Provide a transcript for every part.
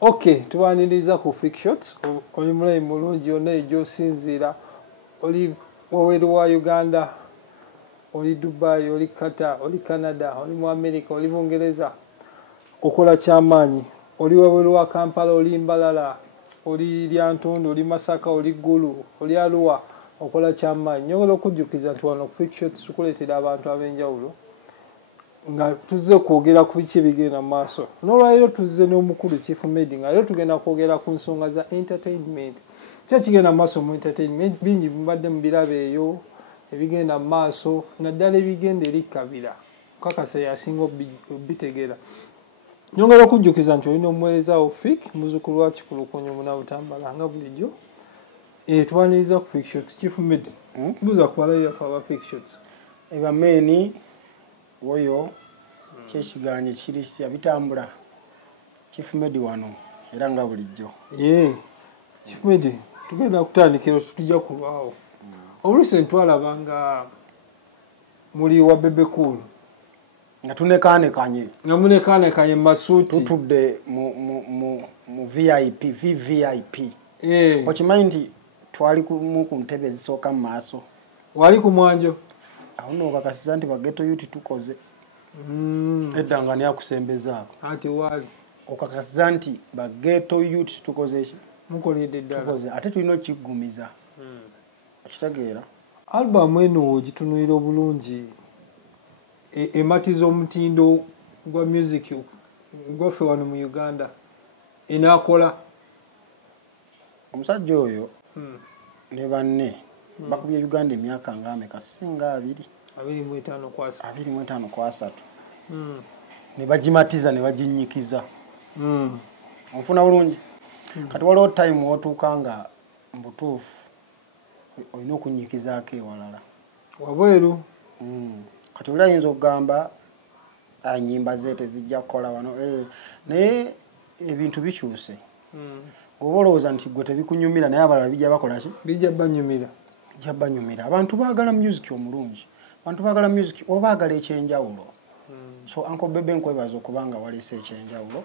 Okay, tubaniriza ku Fickshot. Oli mulayi mulungi yonna egy'osinziira. Oli waweeru wa Uganda, oli Dubai, oli Qatar, oli Canada, oli mu America, oli Bungereza. Okola kyamaanyi. Oli waweeru wa Kampala, oli Mbalala, oli Lyantonde, oli Masaka, oli Gulu, oli Arua. Okola kyamaanyi. Nyobola okujjukiza nti wano ku Fickshot tukuleetera abantu ab'enjawulo nga tuzze kwogera ku biki bigenda mu maaso. N'olwaleero tuzze n'omukulu Chief Medi nga leero tugenda kwogera ku nsonga za entertainment. Kiki kigenda mu maaso mu entertainment? Bingi mubadde mu birabo eyo ebigenda mu maaso, naddala ebigenda eri Kabira. Kakasa yasinga obitegeera. Nyongera okujjukiza nti olina omuweereza wo Fick, muzzukulu wa Kikulukunyu Munabutambala nga bulijjo. Tubaniriza ku Fickshot. Chief Medi, buuza ku balabi baffe aba Fickshot. Eba meni woyo kyekiganye kiri kitya bitambula. Chief Medi wano era nga bulijjo. Chief Medi, tugenda kutandikira tujja kulwawo. Oluusi twalaba nga muli wa Bebe Cool. Nga tunekaanekanye. Nga munekaanekanye mu masuuti. Tutudde mu VIP, VVIP. Okimanyi nti twali ku ntebe ezisooka mu maaso. Wali ku mwanjo? Awo nno okakasiza nti Bageto Youth tukoze. Edda nga niakusembeza ako. Ati wali. Okakasiza nti Bageto Youth tukoze ki? Mukoledde ddala. Tukoze. Ate tulina okiggumiza. Okitegeera? Album eno ogitunuulira obulungi. Ematiza omutindo gwa music gwaffe wano mu Uganda. Enaakola. Omusajja oyo ne banne bakubye Uganda emyaka ng'ameka singa 25 kwasa. 25 kwasa. Ne bagimatiza ne baginyikiza. Onfuna bulungi. Kati waliwo time wotuuka nga mbutuufu olina okunyikizaako ewalala. Wabweru. Kati oli ayinza okugamba ennyimba ze tezijja kukola wano. Naye ebintu bikyuse. Gwoba olowooza nti gwe tebikunyumira naye abalala bijja bakola ki? Bijja banyumira. Bijja banyumira. Abantu baagala music omulungi. Abantu baagala music oba baagala ekyenjawulo. So Uncle Bebe nkwebaza okubanga waleese ekyenjawulo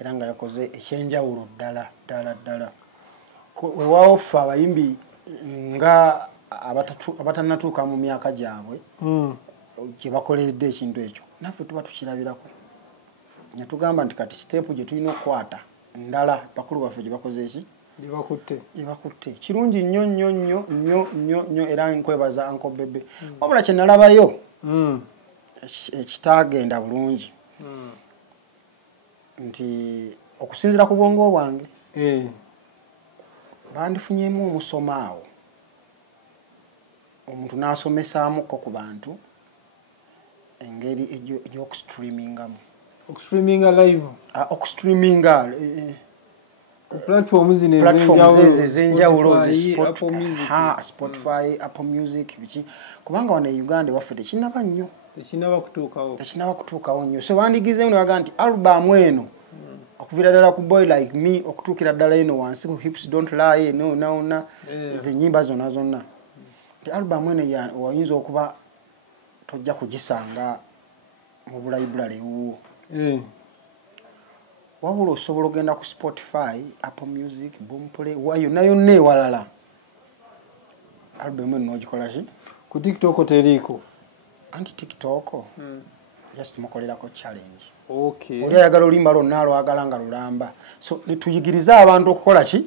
era nga yakoze ekyenjawulo ddala. Wewaawo ffe abayimbi nga abatanatuuka mu myaka gyabwe gye bakoleredde ekintu ekyo naffe tuba tukirabirako. Ne tugamba nti kati siteepu gye tulina okukwata ndala bakulu baffe gye bakoze eki? Gye bakutte. Kirungi nnyo era nkwebaza Uncle Bebe. Wabula kye nalabayo ekitaagenda bulungi nti okusinziira ku bwongo bwange bandifunyemu omusomo awo omuntu n'asomesaamuko ku bantu engeri egy'okustreamingamu. Okustreaminga live? Okustreaminga ku platform zino ez'enjawulo Spotify, Apple Music biki kubanga wano e Uganda waffe tekinnaba nnyo. Tekinnaba kutuukawo nnyo. So bandigizeemu ne bagamba nti album eno okuviira ddala ku Boy Like Me okutuukira ddala eno wansi ku Hips Don't Lie no ezennyimba zonna. Nti album eno wayinza okuba tojja kugisanga mu bulayibulale ewuwo. Wabula osobola ogenda ku Spotify, Apple Music, Boomplay, yonna ewalala. Album eno n'ogikola ki? Ku TikTok teriiko. Anti TikTok just mukolerako challenge. Okay. Oli ayagala oluyimba lwonna lwagala nga lulamba. So netuyigiriza abantu okukola ki?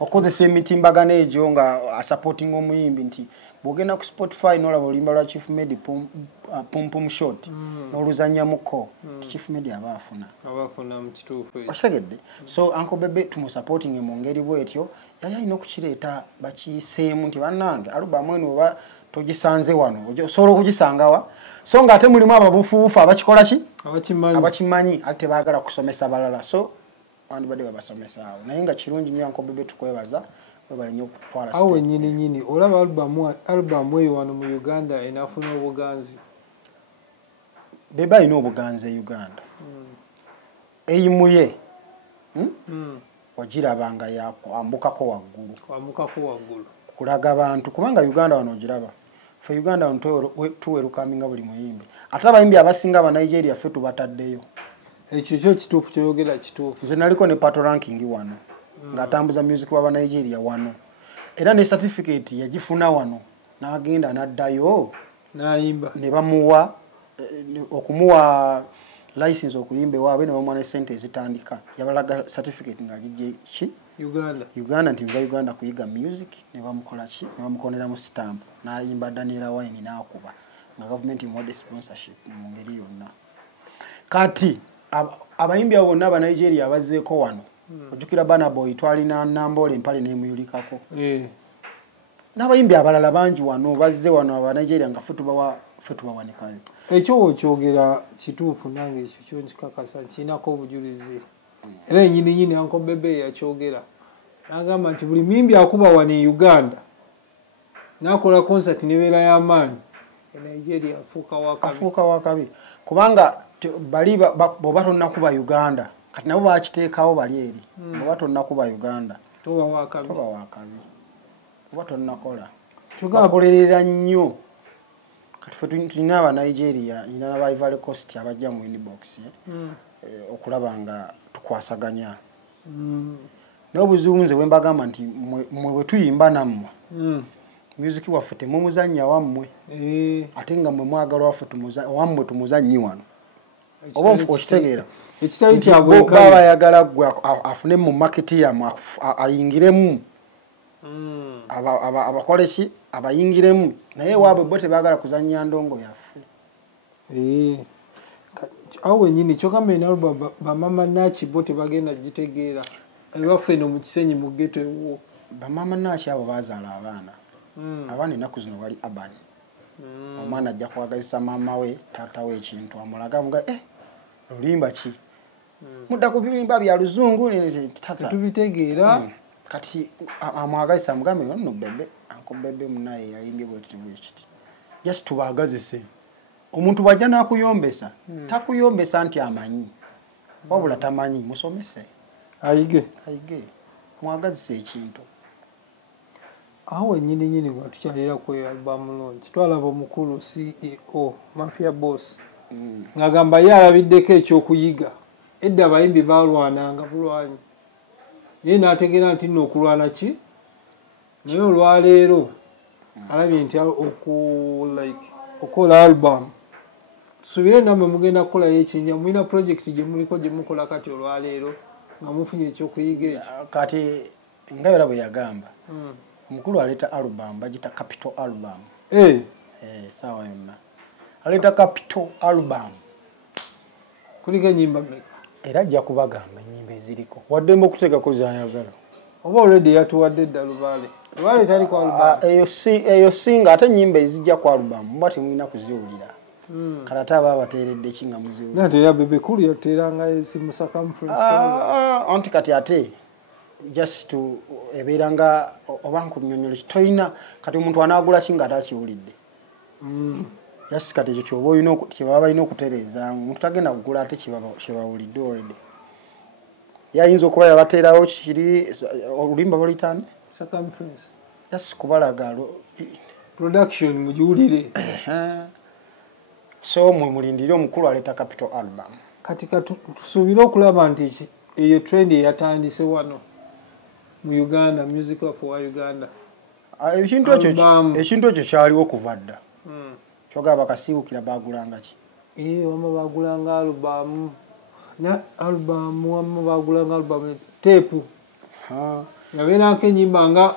Okozesa emitimbagano egyo nga supporting omuyimbi nti bw'ogenda ku Spotify n'olaba oluyimba lwa Chief Medi Pum Short n'oluzannyamuko Chief Medi aba afuna mu kituufu ekyo. Osegedde. So Uncle Bebe tumusupporting mu ngeri bwetyo yali alina okukireeta bakiyiseemu nti bannange alubamu eno oba togisanze wano osobola okugisangawa so ng'ate mulimu ababufuufu abakikola ki? Abakimanyi ate baagala kusomesa balala. So bandibadde babasomesaawo naye nga kirungi nnyo Uncle Bebe tukwebaza webale nnyo okutwala awo nnyini olaba album eyo wano mu Uganda enafuna obuganzi. Bebe alina obuganzi e Uganda. Eyimuye ogirabanga yakwambukako waggulu kulaga abantu kubanga Uganda wano ogiraba ffe Uganda wano tuwerukaminga buli muyimbi ate abayimbi abasinga aba Nigeria ffe tubataddeyo ekyo kyo kituufu kyoyogera kituufu. Nze naliko ne pato ranking wano ng'atambuza music w'aba Nigeria wano era ne certificate yagifuna wano n'agenda n'addayo n'ayimba ne bamuwa okumuwa license okuyimba ewaabwe ne bamuwa ne ssente ezitandika yabalaga certificate ng'agijje ki Uganda nti nva Uganda kuyiga music ne bamukola ki ne bamukoneramu stamp n'ayimba Daniel Wine n'akuba nga government imuwadde sponsorship mu ngeri yonna. Kati abayimbi abo bonna aba Nigeria abazzeeko wano ojjukira Burna Boy twalina Namboole empale n'emuyulikako n'abayimbi abalala bangi wano bazze wano aba Nigeria nga ffe tubawanikayo. Ekyo wokyogera kituufu nange ekyo kyo nkikakasa kirinako obujulizi era ennyininyini Uncle Bebe yakyogera n'agamba nti buli muyimbi akuba wano e Uganda n'akola concert nebeera y'amaanyi e Nigeria afuuka wakabi kubanga bali bw'oba tonnakuba Uganda kati nabo bakiteekawo bali eri bw'oba tonnakuba Uganda toba wakabi oba tonnakola bakolerera nnyo. Kati ffe tulina aba Nigeria ina n'aba Ivory Coast abajja mu inbox okulaba nga tukwasaganya n'obuzibu nze bwe mbagamba nti mmwe bwe tuyimba nammwe music waffe temumuzannya wammwe ate nga mmwe mwagala waffe wammwe tumuzannyi wano oba okitegeera ekitali kyabwe baba ayagala gwe afune mu market yamu ayingiremu abakole ki abayingiremu naye waabwe bo tebaagala kuzannya ndongo yaffe. Awo wennyini kyogamba enalba bamama Naaki bo tebagenda gitegeera ebaffe eno mu kisenyi mu ghetto ewo bamama Naaki abo baazaala abaana ennaku zino wali abani omwana ajja kwagazisa maama we taata we ekintu amulaga muga lulimba ki mudda ku birimba bya luzungu tubitegeera kati amwagazisa mugambe nno Bebe Uncle Bebe munaye yayimbye bwekiti just tubaagazise omuntu bwajja n'akuyombesa takuyombesa nti amanyi wabula tamanyi musomese ayige mwagazise ekintu. Aho wennyininyini nga tukyalira ku album launch twalaba omukulu CEO Mafia Boss ng'agamba ye alabiddeko ekyokuyiga edda abayimbi baalwananga bulwanyi naye n'ategeera nti nno okulwana ki naye olwaleero alabye nti okola album tusuubire nammwe mugenda kukolayo ekinja mulina project gye muliko gye mukola kati olwaleero nga mufunye ekyokuyiga ekyo kati nga era bwe yagamba omukulu aleeta album bagita capital album saawa yonna aleeta capital album kuliko ennyimba mmeka era ajja kubagamba ennyimba eziriko waddembe okuteekako zayagala oba already yatuwadde edda Lubaale tali ku album eyo singa ate ennyimba ezijja ku album muba temulina kuziwulira kati ate aba bateeredde ki nga muziwulira nate ya Bebe Cool yateeranga esimu circumference anti kati ate just ebeera nga oba nkunnyonnyola toyina kati omuntu anaagula ki nga atakiwulidde just kati ekyo kyebaba balina okutereeza omuntu tagenda kugula ate kyebawulidde already yayinza okuba yabateerawo kiri olulimba baluyitaani circumference just kubalaga production mugiwulire so mwe mulindire omukulu aleeta capital album kati tusuubire okulaba nti eyo trend eyatandise wano mu Uganda music wa Uganda ekintu ekyo kyaliwo kuva dda kyogaba bakasiibukira baagulanga ki wama baagulanga album wama baagulanga album teepu yabeerako ennyimba nga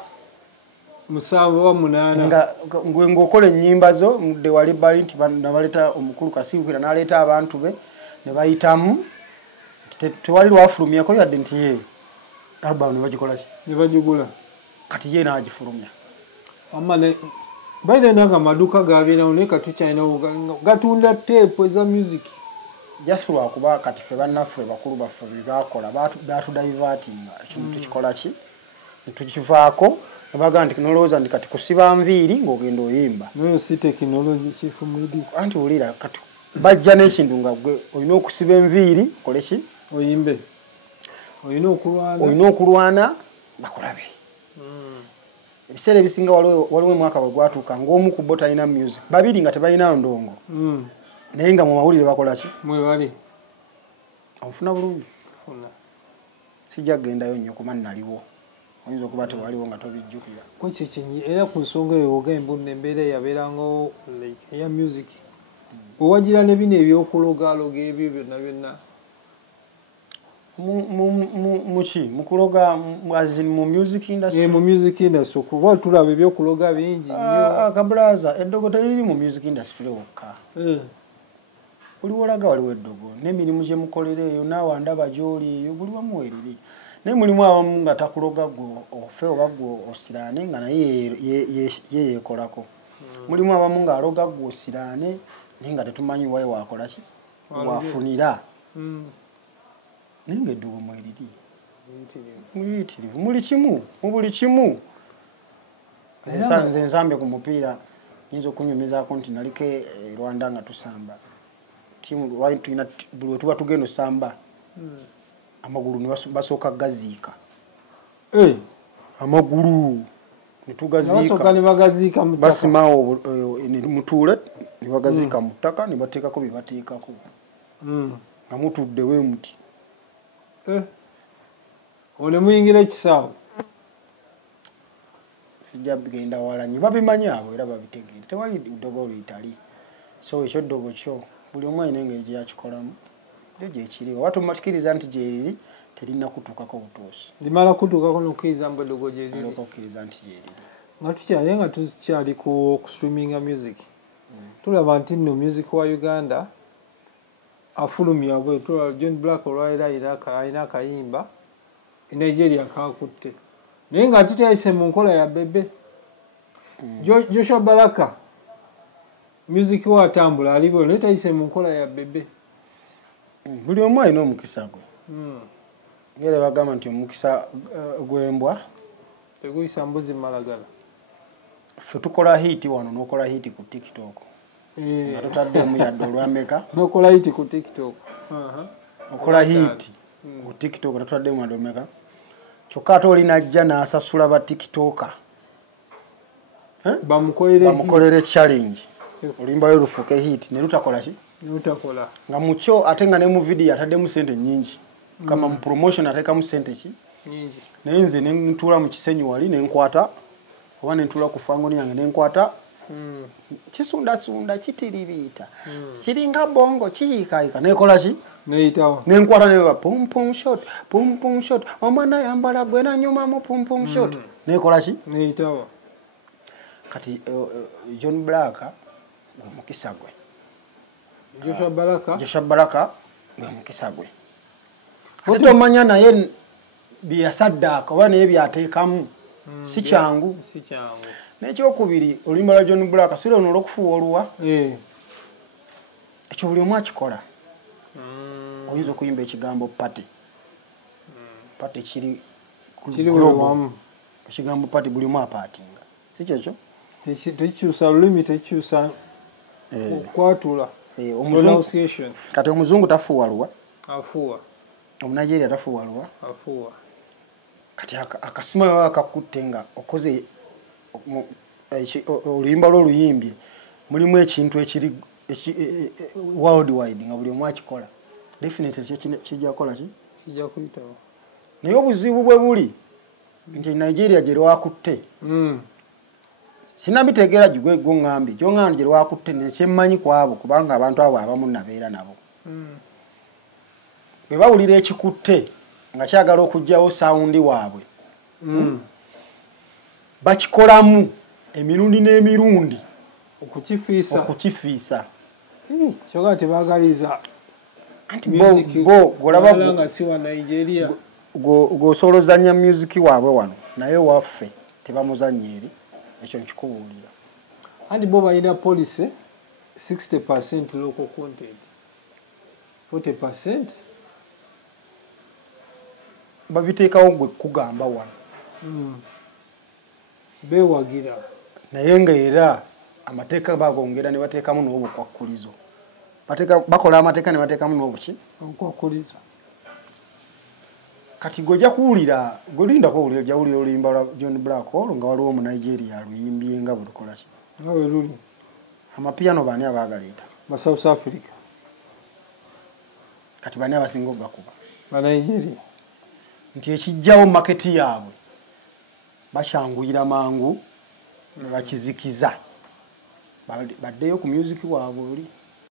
7 oba 8 ngwe ng'okola ennyimba zo mudde wali bali nti nabaleeta omukulu kasiibukira n'aleeta abantu be ne bayitamu tewali lwafulumyako yadde nti ye album ne bagikola ki ne bagigula kati ye n'agifulumya by the nanga maduka gabeerawo naye katukyalina gatunda teepu eza music just lwakuba kati ffe bannaffe bakulu baffe bebakola batudaivatinga ekintu tukikola ki netukivaako nebagaa nti nolowooza nti kati kusiba nviiri ng'ogenda oyimba nayo si tekinologi kifu mwidi anti wulira kati bajja n'ekintu nga gwe olina okusiba enviiri kole ki oyimbe olina okulwana bakulabe ebiseera ebisinga waliwo omwaka bwe gwatuuka ng'omu ku bo talina music babiri nga tebalina ndongo naye nga mu mawulire bakola ki mwebali Amfuna bulungi. Funa. Sijja gendayo nnyo kuba naliwo. Oyinza okuba tewaliwo nga tobijjukira. Kwekikinyi era ku nsonga eyo ogamba embeera yabeerangawo eya music. Owagira ne bino ebyokulogaloga ebyo byonna byonna. Muki mukuloga mu music industry. Mu music industry kuba tulaba ebyokuloga bingi nnyo. Kabulaza eddogo teriri mu music industry wokka. Buli wolaga waliwo eddogo n'emirimu gye mukolera eyo naawe ndaba gy'oli eyo buli wamu weriri. Naye mulimu abamu nga takuloga gwe ofe oba gwe osiraane nga naye yeekolako. Mulimu abamu ng'aloga gwe osiraane naye nga tetumanyi waye waakola ki waafunira. Naye ng'eddogo mweriri muyitirivu muli kimu mu buli kimu. Nze nsambye ku mupiira nyinza okunyumizaako nti naliko Rwanda nga tusamba tiimu lwali tulina buli we tuba tugenda osamba amagulu ne basooka gaziika. Amagulu ne tugaziika basimawo ne mutuule ne bagaziika mu ttaka ne bateekako bye bateekako nga mutudde we muti. Ole muyingira ekisaawe. Sijja bigenda wala nnyo babimanyi abo era babitegeera tewali ddogo luyitali. So ekyo ddogo kyo buli omu alina engeri gye yakikolamu ekyo gyekiriwo watu mumatikiriza nti gyeriri terina kutuukako butuusi. Limala kutuukako n'okkiriza mbu eddogo gyeriri. Okkiriza nti gyeriri. Nga tukyali nga tukyali ku streaminga music. Tulaba nti nno music wa Uganda afulumya bwe tulaba John Black olwalira alina akayimba e Nigeria kakutte. Naye nga tutayise mu nkola ya bebe. Joshua Baraka music wa atambula alibo naye tayise mu nkola ya bebe. Buli omu alina omukisa gwe. Ngere bagamba nti omukisa gw'embwa teguyisa mbuzi malagala. Ffe tukola hiti wano n'okola hiti ku TikTok. Nga tutaddemu yadde olwameka. N'okola hiti ku TikTok. Okola hiti ku TikTok tutaddemu yadde olwameka. Kyokka ate oli najja n'asasula ba TikToker. Bamukolere challenge. Oluyimba lwe lufuuke hiti ne lutakola ki? Lutakola. Nga mucho ate nga ne mu video ataddemu sente nnyingi. Kama mu promotion ateekamu sente ki? Nnyingi. Naye nze ne ntuula mu kisenyi wali ne nkwata oba ne ntuula ku fangoni yange ne nkwata kisundasunda kitiribiita kiringa bongo kiyiikayiika nekola ki? Neyitawo. Ne nkwata ne pum pum shot omwana yambala gwe nanyuma mu pum pum shot nekola ki? Neyitawo. Kati John Black gwe mukisa gwe. Joshua Baraka gwe mukisa gwe. Ate tomanya naye byasaddaaka oba naye byateekamu si kyangu. N'ekyokubiri oluyimba lwa John Black si luno olw'okufuuwa oluwa. Ekyo buli omu akikola. Oyinza okuyimba ekigambo pati. Pati kiri wamu. Ekigambo pati buli omu apaatinga. Si kyekyo? Tekikyusa lulimi tekikyusa okwatula. Kati omuzungu tafuuwa luwa. Afuuwa. Omunigeria tafuuwa luwa. Afuuwa. Kati akasima yo akakutte nga okoze oluyimba lw'oluyimbye mulimu ekintu ekiri worldwide nga buli omu akikola definitely kijja kukola ki? Kijja kuyitawo. Naye obuzibu bwe buli nti Nigeria gye lwakutte sinabitegeera gwe ngambye gyongambye gye lwakutte nekyemmanyi ku abo kubanga abantu abo abamu nabeera nabo bwe bawulira ekikutte nga kyagala okuggyawo sawundi waabwe bakikolamu emirundi n'emirundi okukifiisa kyokka tebaagaliza anti bo golaba nga si wa Nigeria gwosobola ozannya music waabwe wano naye waffe tebamuzannya eri ekyo nkikubuulira anti bo balina policy 60% local content 40% babiteekawo gwe kugamba wano beewagira naye ng'era amateeka bagongera ne bateekamu n'obukwakkulizo bakola amateeka ne bateekamu n'obuki obukwakkulizo kati gojja kuwulira golindako owulira ojja wulira oluyimba lwa John Black olwo nga waliwo mu Nigeria aluyimbye nga bwe lukola ki nga bwe luli amapiano baani abaagaleeta ba South Africa kati bani abasinga ogakuba Nigeria nti ekijjawo maketi yaabwe bakyanguyira mangu ne bakizikiza baddeyo ku music waabwe oli